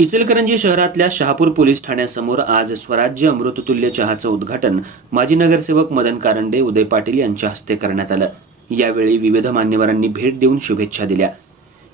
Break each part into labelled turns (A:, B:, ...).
A: इचलकरंजी शहरातल्या शहापूर पोलीस ठाण्यासमोर आज स्वराज्य अमृततुल्य चहाचं उद्घाटन माजी नगरसेवक मदन कारंडे उदय पाटील यांच्या हस्ते करण्यात आलं. यावेळी विविध मान्यवरांनी भेट देऊन शुभेच्छा दिल्या.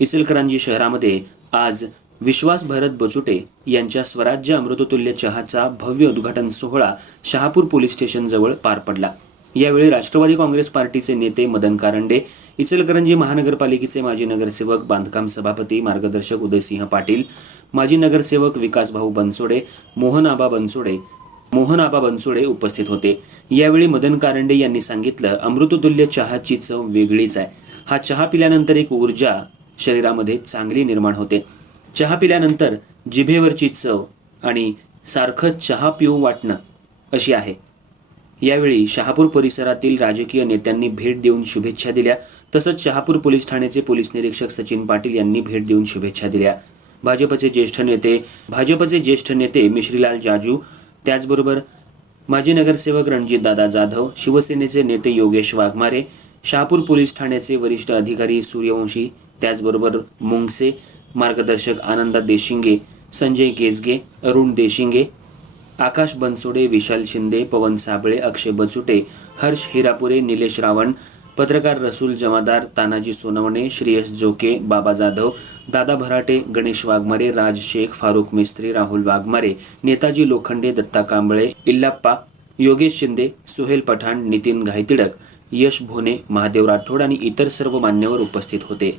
A: इचलकरंजी शहरामध्ये आज विश्वास भरत बचुटे यांच्या स्वराज्य अमृततुल्य चहाचा भव्य उद्घाटन सोहळा शहापूर पोलीस स्टेशनजवळ पार पडला. यावेळी राष्ट्रवादी काँग्रेस पार्टीचे नेते मदन कारंडे इचलकरंजी महानगरपालिकेचे माजी नगरसेवक बांधकाम सभापती मार्गदर्शक उदयसिंह पाटील माजी नगरसेवक विकासभाऊ बनसोडे मोहन आबा बनसोडे मोहन आबा बनसोडे उपस्थित होते. यावेळी मदन कारंडे यांनी सांगितलं अमृततुल्य चहाची चव वेगळीच आहे. हा चहा पिल्यानंतर एक ऊर्जा शरीरामध्ये चांगली निर्माण होते. चहा पिल्यानंतर जिभेवरची चव आणि सारखं चहा पिऊ वाटणं अशी आहे. यावेळी शहापूर परिसरातील राजकीय नेत्यांनी भेट देऊन शुभेच्छा दिल्या. तसंच शहापूर पोलीस ठाण्याचे पोलीस निरीक्षक सचिन पाटील यांनी भेट देऊन शुभेच्छा दिल्या. भाजपचे ज्येष्ठ नेते भाजपचे ज्येष्ठ नेते मिश्रीलाल जाजू त्याचबरोबर माजी नगरसेवक रणजितदादा जाधव शिवसेनेचे नेते योगेश वाघमारे शहापूर पोलीस ठाण्याचे वरिष्ठ अधिकारी सूर्यवंशी त्याचबरोबर मुंगसे मार्गदर्शक आनंदा देशिंगे संजय गेजगे अरुण देशिंगे आकाश बनसोडे विशाल शिंदे पवन साबळे अक्षय बचुटे हर्ष हिरापुरे निलेश रावण पत्रकार रसूल जमादार तानाजी सोनवणे श्रेयस जोके बाबा जाधव दादा भराटे गणेश वाघमारे राज शेख फारुख मिस्त्री राहुल वाघमारे नेताजी लोखंडे दत्ता कांबळे इल्लाप्पा योगेश शिंदे सुहेल पठाण नितीन घायतिडक यश भोने महादेव राठोड आणि इतर सर्व मान्यवर उपस्थित होते.